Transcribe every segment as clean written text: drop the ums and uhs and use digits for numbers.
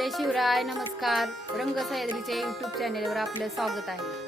जय शिवराय. नमस्कार. रंग सह्याद्रीच्या यूट्यूब चॅनेलवर आपलं स्वागत आहे.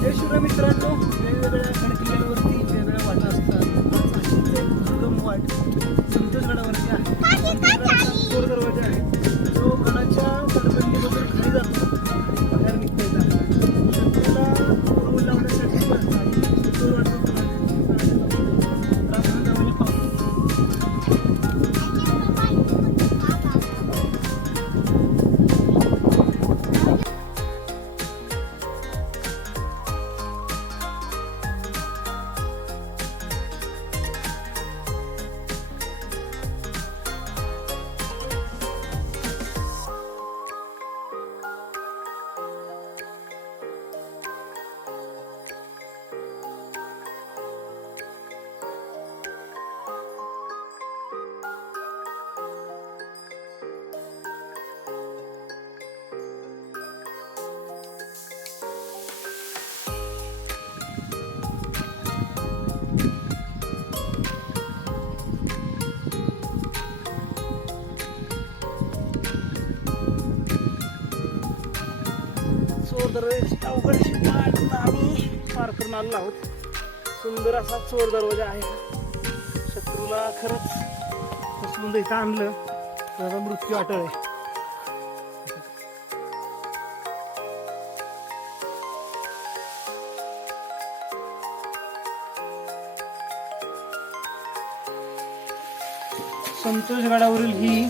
जय शिवराय मित्रांनो, वेगवेगळ्या गडकिल्ल्यांवरती वेगवेगळ्या वाटा असतात. आज अशीच एक दुर्गम वाट संतोषगडावरती आहे. चोर दरवाजा आहे जो गडाच्या तटबंदीमधून खाली जातो आणि बाहेर निघता येतात. शत्रूला पाऊल लावण्यासाठी चोर वाटतो. चोर दरवाजाची अवघड अशी वाट आता आम्ही पार करून आलो आहोत. सुंदर असा चोर दरवाजा आहे. शत्रूला खरंच फसवून इथं आणलं त्याचा मृत्यू अटळ आहे. संतोषगडावरील ही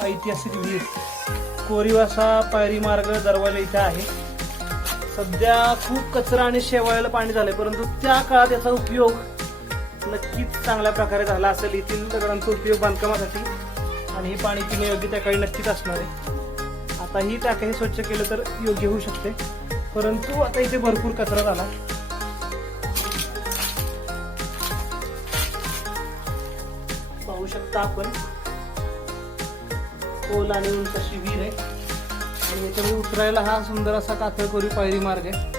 ऐतिहासिक विहीर कोरीवासा पायरी मार्ग दरवाजा इथे आहे. सध्या खूप कचरा आणि शेवाळ्याला पाणी झालंय, परंतु त्या काळात याचा उपयोग नक्कीच चांगल्या प्रकारे झाला असेल. येथील दगडांचा उपयोग बांधकामासाठी आणि हे पाणी पिण्यायोग्य त्या काळी नक्कीच असणार आहे. आता ही टाकी स्वच्छ केलं तर योग्य होऊ शकते, परंतु आता इथे भरपूर कचरा झाला. पाहू शकता आपण खोल आणि उंच अशी विहीर आहे आणि याच्यामध्ये उतरायला हा सुंदर असा कातळकोरी पायरी मार्ग आहे.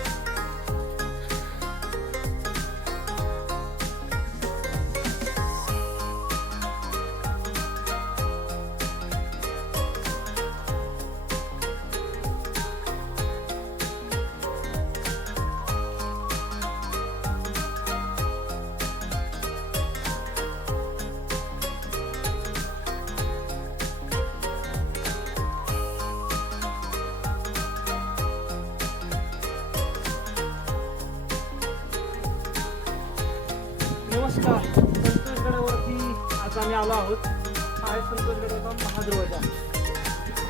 नमस्कार. संतोषगडावरती आज आम्ही आलो आहोत. हा आहे संतोषगडाचा महादरवाजा.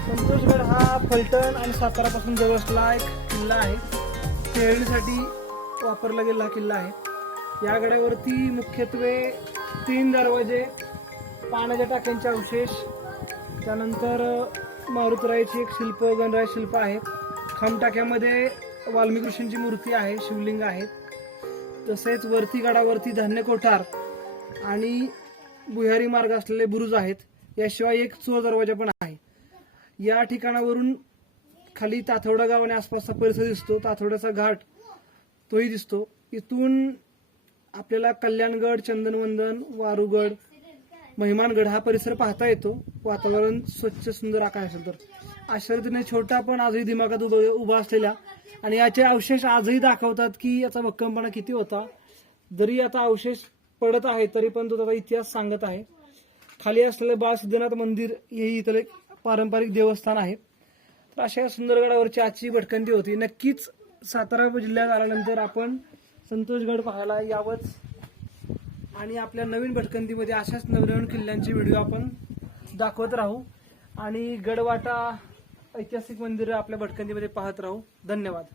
संतोषगड हा फलटण आणि सातारापासून जवळचा एक किल्ला आहे. खेळणीसाठी वापरला गेलेला हा किल्ला आहे. या गडावरती मुख्यत्वे 3 दरवाजे, पाण्याच्या टाक्यांचे अवशेष, त्यानंतर मारुतीरायाची एक शिल्प, गणराय शिल्प आहे. खामटाक्यामध्ये वाल्मिकी ऋषींची मूर्ती आहे, शिवलिंग आहेत. तसेच वरती गडावरती धान्य कोठार आणि भुयारी मार्ग असलेले बुरुज आहेत. याशिवाय एक चोर दरवाजा पण आहे. या ठिकाणावरून खाली ताथवडा गाव आणि आसपासचा परिसर दिसतो. ताथवड्याचा घाट तोही दिसतो. इथून आपल्याला कल्याणगड, चंदनवंदन, वारुगड, महिमानगड हा परिसर पाहता येतो. वातावरण स्वच्छ सुंदर आकाश असेल तर. अशा रीतीने छोटा पण आजही दिमागात उभा असलेला आणि याचे अवशेष आजही दाखवतात की याचा भक्कमपणा किती होता. जरी आता अवशेष पडत आहे तरी पण तो त्याचा इतिहास सांगत आहे. खाली असलेलं बाळ सिद्धनाथ मंदिर हेही इथले पारंपरिक देवस्थान आहे. तर अशा सुंदरगडावरची आजची भटकंती होती. नक्कीच सातारा जिल्ह्यात आल्यानंतर आपण संतोषगड पाहायला यावंच आणि आपल्या नवीन भटकंतीमध्ये अशाच नवनवीन किल्ल्यांचे व्हिडिओ आपण दाखवत राहू आणि गडवाटा ऐतिहासिक मंदिरं आपल्या भटकंतीमध्ये पाहत राहू. धन्यवाद.